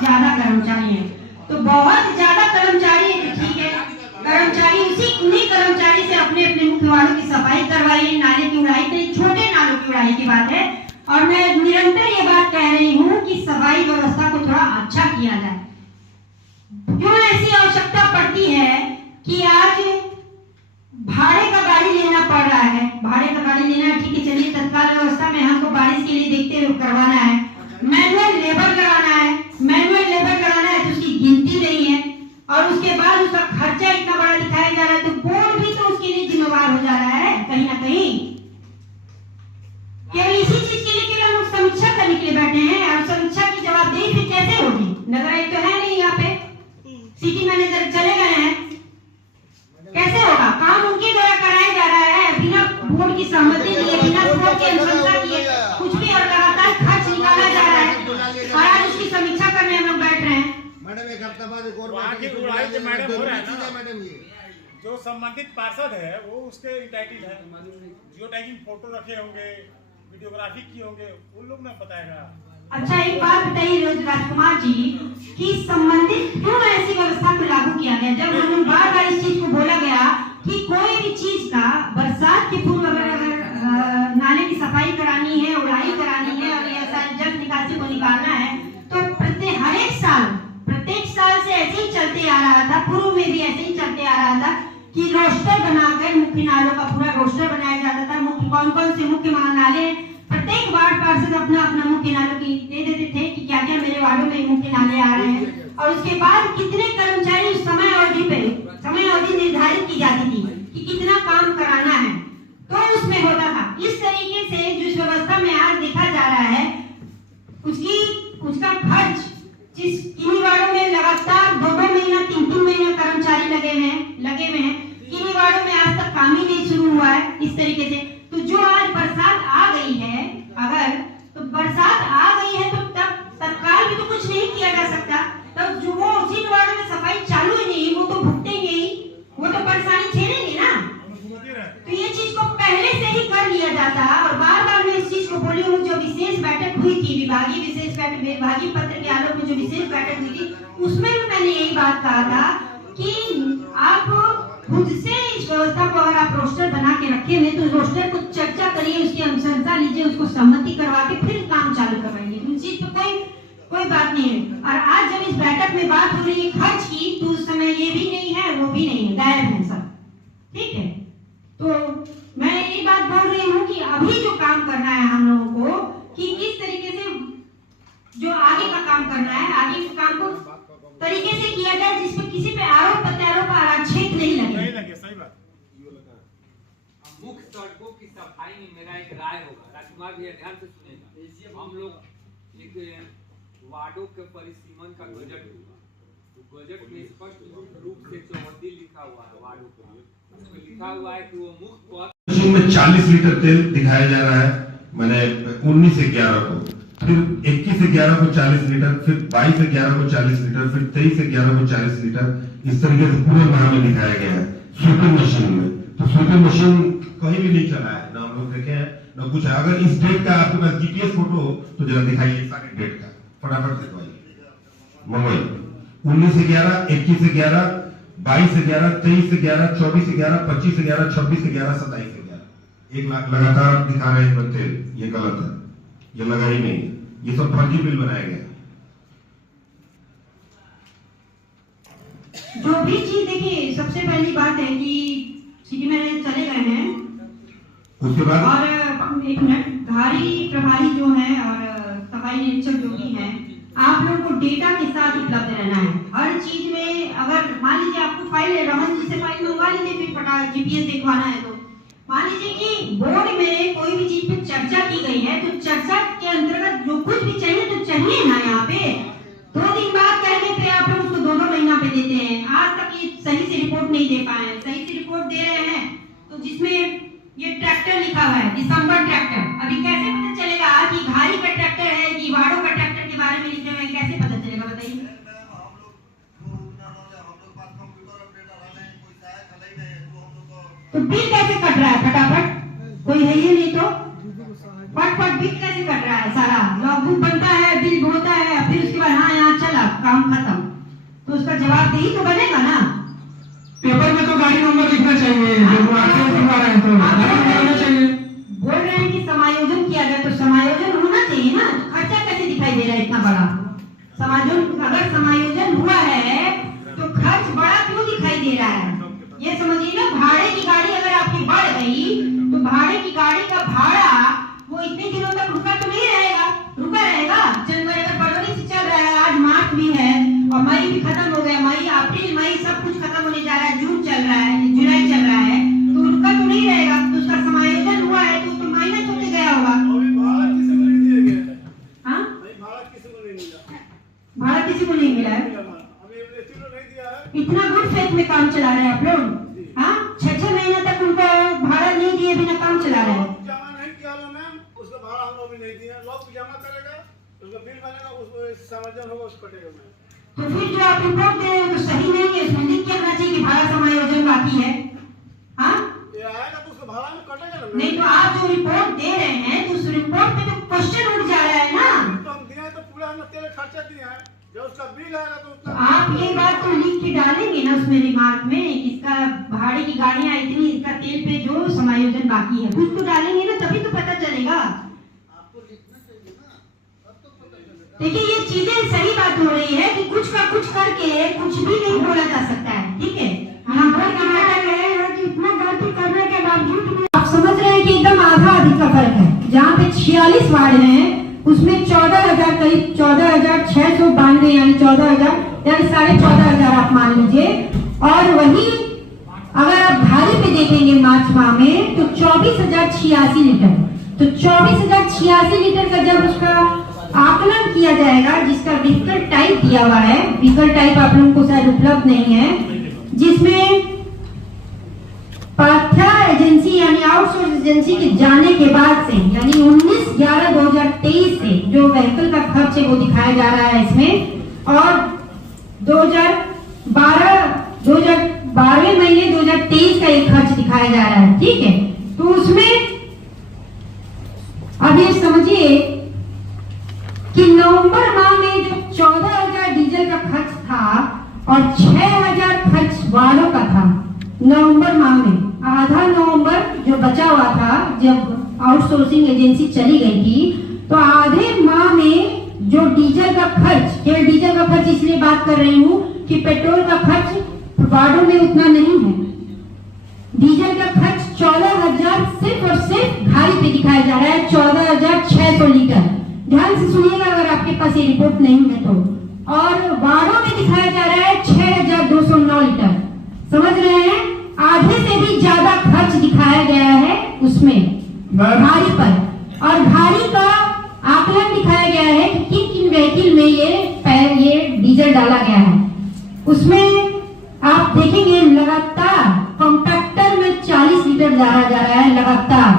बहुत ज्यादा कर्मचारी हैं। तो बहुत ज्यादा कर्मचारी है, ठीक है, कर्मचारी उन्हीं कर्मचारी से अपने अपने मुख्य वार्डों की सफाई करवाइए, नाले की उड़ाई करिए, छोटे नालों की उड़ाई की बात है। और मैं निरंतर ये बात कह रही हूँ कि सफाई व्यवस्था को थोड़ा अच्छा किया जाए। क्यों ऐसी आवश्यकता पड़ती है कि आज भाड़े का गाड़ी लेना पड़ रहा है, भाड़े का गाड़ी लेना है, ठीक है, चलिए तत्काल व्यवस्था में हमको बारिश के लिए देखते हुए करवाना है, मैनुअल लेबर कराना है, मैनुअल लेबर कराना है तो उसकी गिनती नहीं है, और उसके बाद उसका खर्चा इतना बड़ा दिखाया जा रहा है, तो बोर्ड भी तो उसके लिए जिम्मेवार हो जा रहा है कहीं ना कहीं। केवल इसी चीज के लिए हम लोग समीक्षा करने के लिए बैठे हैं, और समीक्षा की जवाबदेही फिर कैसे होगी? नगर आयुक्त तो है नहीं यहाँ पे, सिटी मैनेजर चले गए हैं, कैसे होगा? काम उनके द्वारा कराया जा रहा है बिना बोर्ड की सहमति लिए, बिना बोर्ड की अनुशंसा किए कुछ भी, और लगातार खर्च निकाला जा रहा है, और आज उसकी समीक्षा करने हम लोग बैठ रहे हैं। मैडम एक हफ्ता बाद एक और मैडम हो रहा है ना मैडम, ये जो संबंधित पार्षद है वो उसके इंटाइटल है, जियो टैगिंग फोटो रखे होंगे, वीडियोग्राफी किए होंगे, उन लोग ना बताएगा। अच्छा एक बात बताइए राजकुमार जी कि संबंधित क्यों ऐसी व्यवस्था को लागू किया गया, जब हम बार बार इस चीज को बोला गया कि कोई भी चीज का बरसात के पूर्व अगर नाले की सफाई करानी है, उड़ाई करानी है, और ऐसा जल निकासी को निकालना है, तो प्रत्येक साल से ऐसे ही चलते आ रहा था, पूर्व में भी ऐसे ही चलते आ रहा था कि रोस्टर बनाकर मुख्य नालों का पूरा रोस्टर बनाया जाता था, मुख्य कौन कौन से मुख्य नाले, प्रत्येक वार्ड पार्षद अपना अपना मुख्य नालों की दे देते थे कि क्या क्या मेरे वार्डों में मुख्य नाले आ रहे हैं, और उसके बाद कितने कर्मचारी उस समय अवधि निर्धारित की जाती थी कि कितना काम कराना है, तो उसमें होता था। इस तरीके से जिस व्यवस्था में आज देखा जा रहा है उसका खर्च, जिस किन्हीं वार्डों में लगातार 2-2 महीना 3-3 महीना कर्मचारी लगे हुए हैं, किन्हीं वार्डों में आज तक काम ही नहीं शुरू हुआ है इस तरीके से। तो जो आज बरसात आ गई है, अगर तो बरसात आ गई है तो तब तत्काल भी तो कुछ नहीं किया जा सकता, तब जो वो उसी वार्ड में सफाई चालू ही नहीं, वो तो भुगतेंगे ही, वो तो परेशानी झेलेंगे ना। तो ये चीज को पहले से ही कर लिया जाता, और बार बार मैं इस चीज को बोली हूँ, जो विशेष बैठक हुई थी, विभागीय पत्र के आलोक में जो विशेष बैठक हुई थी, उसमें भी मैंने यही बात कहा था कि आप खुद से इस व्यवस्था को अगर आप रोस्टर बना के रखे हुए, तो रोस्टर को चर्चा करिए, उसकी अनुशंसा लीजिए, उसको सहमति करवा के फिर काम चालू करवाइए, उस चीज पे कोई बात नहीं है। और आज जब इस बैठक में बात हो रही है खर्च की, तो उस समय ये भी नहीं है, वो भी नहीं है, गायब है सब, ठीक है। तो मैं ये बात बोल रही हूँ कि अभी जो काम करना है हम लोगों को, कि किस तरीके से जो आगे का काम करना है, आगे के काम को तरीके से किया जाए जिसमें किसी पे आरोप प्रत्यारोप आक्षेप नहीं लगे। सही बात। मुख्य सड़कों की सफाई में मेरा एक राय होगा, राजकुमार भैया ध्यान से सुनेगा। हम लोग एक वार्डों के परिसीमन का बजट होगा, तो बजट में स्पष्ट रूप से चौहद्दी लिखा हुआ है वार्डों के लिए, उसमें लिखा हुआ है कि वो मुख्य पद मशीन में 40 लीटर तेल दिखाया जा रहा है, मैंने 19 से 11 को, फिर 21 से 11 को 40 लीटर, फिर 22 से 11 को 40 लीटर, फिर 23 से 11 को 40 लीटर, इस तरीके से पूरे माह में दिखाया गया है स्वीपिंग मशीन में। तो स्वीपिंग मशीन कहीं भी नहीं चला है ना, हम लोग देखे हैं ना कुछ है। अगर इस डेट का आपके पास जीपीएस फोटो हो तो जरा दिखाइए, सारे डेट का फटाफट दिखवाइए। मंगवाइए 19 से 11, 21 से 11, 22 से 11, 23 से 11, 24 से 11, 25 से 11, 26 से 11, 27 से 11, एक लाख लगातार दिखा रहे हैं तेल। ये गलत है, ये लगा ही नहीं, ये सब फर्जी बिल बनाया गया। जो भी चीज देखिए, सबसे पहली बात है कि सिटी में चले गए हैं, उसके बाद और एक मिनट, धारी प्रभारी जो है और सफाई निरीक्षक जो भी है, आप लोगों को डेटा के साथ उपलब्ध रहना है हर चीज में। अगर मान लीजिए आपको फाइल है, रमन जी से फाइल मंगवा लीजिए, फिर फटा जीपीएस देखवाना है तो मान लीजिए कि बोर्ड में कोई भी चीज पे चर्चा की गई है, तो चर्चा के अंतर्गत जो कुछ भी चाहिए तो चाहिए ना। यहाँ पे 2 दिन बाद कहने पे आप लोग उसको 2-2 महीना पे देते हैं, आज तक ये सही से रिपोर्ट नहीं दे पाए, सही से रिपोर्ट दे रहे हैं तो जिसमें ये ट्रैक्टर लिखा हुआ है, दिसंबर ट्रैक्टर, अभी कैसे पता चलेगा कि घारी का ट्रैक्टर है कि वाड़ो का ट्रैक्टर के बारे में लिखे हुए हैं, कैसे पता चलेगा बताइए? तो बिल कैसे कट रहा है फटाफट, कोई है ही नहीं तो फट बिल कैसे कट रहा है? सारा लॉगबुक बनता है, बिल होता है, फिर उसके बाद हाँ यहाँ चला काम खत्म। तो उसका जवाबदेही तो बनेगा ना। पेपर में तो गाड़ी नंबर लिखना चाहिए, जो आपसे लिखवा रहे हैं तो गाड़ी नंबर होना चाहिए। बोल रहे हैं कि समायोजन किया गया, तो समायोजन होना चाहिए ना। तो खर्चा कैसे दिखाई दे रहा है इतना बड़ा? समायोजन, अगर समायोजन हुआ है तो खर्च बड़ा क्यों दिखाई दे रहा है? ये समझिए ना, भाड़े की गाड़ी अगर आपकी बढ़ गई तो भाड़े की गाड़ी का भाड़ा वो इतने दिनों तक रुका तो नहीं रहेगा, रुका रहेगा। जनवरी अगर फरवरी से चल रहा है, आज मार्च भी है और मई भी खत्म हो गया, मई अप्रैल मई सब कुछ खत्म होने जा रहा है, जून चल रहा है, जुलाई चल रहा है, तो रुका तो नहीं रहेगा। तो उसका समायोजन हुआ है तो उसमें माइनस होते गया होगा। हाँ, भाड़ा किसी को नहीं मिला है। इतना गुड फेथ में काम चला रहे हैं आप लोग। हाँ, 6-6 महीना तक उनको भाड़ा नहीं दिए बिना काम चला रहे हैं। उसका भाड़ा हम लोग भी नहीं दिए, लोग जमा करेगा, उसका बिल बनेगा, उसको समायोजन होगा, उसको कटेगा। तो फिर जो आप रिपोर्ट दे रहे हैं तो सही नहीं है, इसमें लिख के आना चाहिए कि भाड़ा समायोजन बाकी है। हाँ, ये आएगा तो उसका भाड़ा में कटेगा ना। नहीं तो आप जो रिपोर्ट दे रहे हैं तो उस रिपोर्ट पे तो क्वेश्चन उठ जा रहा है ना। तो हम दिए तो पूरा हमने तेल खर्चा दिया है, जब उसका बिल आएगा तो तो आप ये बात तो लिख के डालेंगे ना उसमें रिमार्क में, इसका भाड़े की गाड़ियां इतनी, इसका तेल पे जो समायोजन बाकी है कुछ तो डालेंगे ना, तभी तो पता चलेगा। देखिए ये चीजें सही बात हो रही है कि कुछ का कुछ करके कुछ भी नहीं बोला जा सकता है, ठीक है। नंबर का मैटर है कि इतना गलती करने के बावजूद आप समझ रहे हैं कि एकदम आधा अधिक का फर्क है। जहाँ पे 46 वार्ड हैं उसमें 14,000 करीब 14,692 यानी 14,000 यानी 14,500 आप मान लीजिए। और वही अगर आप धारे पे देखेंगे मार्च माह में तो 24,086 लीटर। तो 24,086 लीटर का जब उसका आकलन किया जाएगा, जिसका व्हीकल टाइप दिया हुआ है, व्हीकल टाइप आप लोगों को शायद उपलब्ध नहीं है, जिसमें पाठ्या एजेंसी यानी आउटसोर्स एजेंसी के जाने के बाद से यानी 19/11/2023 से जो व्हीकल का खर्च है वो दिखाया जा रहा है इसमें। और 2012वें महीने 2023 का एक खर्च दिखाया जा रहा है, ठीक है। तो उसमें अब ये समझिए कि नवंबर माह में जो 14,000 डीजल का खर्च था और 6,000 खर्च वालों का था नवंबर माह में। आधा नवंबर जो बचा हुआ था जब आउटसोर्सिंग एजेंसी चली गई थी, तो आधे माह में जो डीजल का खर्च, केवल डीजल का खर्च इसलिए बात कर रही हूँ कि पेट्रोल का खर्च वार्डों में उतना नहीं है। डीजल का खर्च 14,000 सिर्फ और सिर्फ घारी पे दिखाया जा रहा है, 14,600 लीटर। ध्यान से सुनिएगा अगर आपके पास ये रिपोर्ट नहीं है तो। और वार्डों में दिखाया जा रहा है 6,209 लीटर। समझ रहे हैं, आधे से भी ज्यादा खर्च दिखाया गया है उसमें घारी पर। और घारी का आकलन दिखाया गया है कि किन किन व्हीकल में ये डीजल डाला गया है। उसमें आप देखेंगे लगातार कॉम्पैक्टर में 40 लीटर डाला जा रहा है लगातार,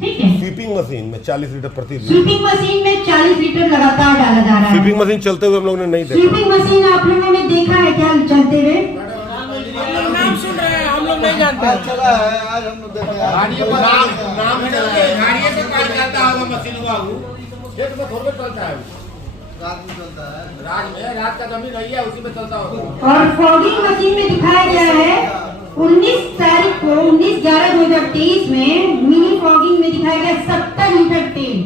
ठीक है। स्वीपिंग मशीन में 40 लीटर प्रति दिन। स्वीपिंग मशीन में 40 लीटर लगातार डाला जा रहा है। स्वीपिंग मशीन चलते हुए हम लोगों ने नहीं देखा। स्वीपिंग मशीन आप लोगों ने देखा है क्या चलते हुए? नाम सुन रहे हैं, हम लोग नहीं जानते। चला है आज हम लोग देखे नाम गाड़ी से काम करता होगा मशीन हुआ खेत में थोड़े चलता है, रात में चलता है, रात का जमीन नहीं है उसी में चलता होगा। और फॉगिंग मशीन में दिखाया गया है 19 तारीख को 19/11/2023 में मिनी फॉगिंग में दिखाया गया 70 लीटर तेल।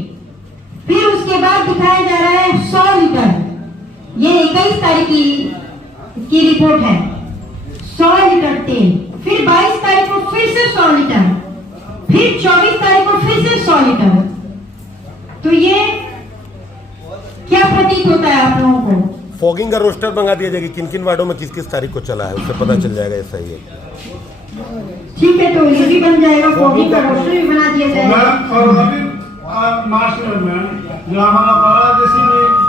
फिर उसके बाद दिखाया जा रहा है 100 लीटर। ये 21 तारीख की रिपोर्ट है, 100 लीटर तेल। फिर 22 तारीख को फिर से 100 लीटर, फिर 24 तारीख को फिर से 100 लीटर। तो ये क्या प्रतीत होता है आप लोगों को? फॉगिंग का रोस्टर मंगा दिया जाएगा, किन किन वार्डों में किस किस तारीख को चला है, उससे पता चल जाएगा। ऐसा ही है, ठीक है। तो ये भी बन जाएगा, फॉगिंग का रोस्टर भी बना दिया जाएगा। और अभी मार्च में जो हमारा बाराणसी में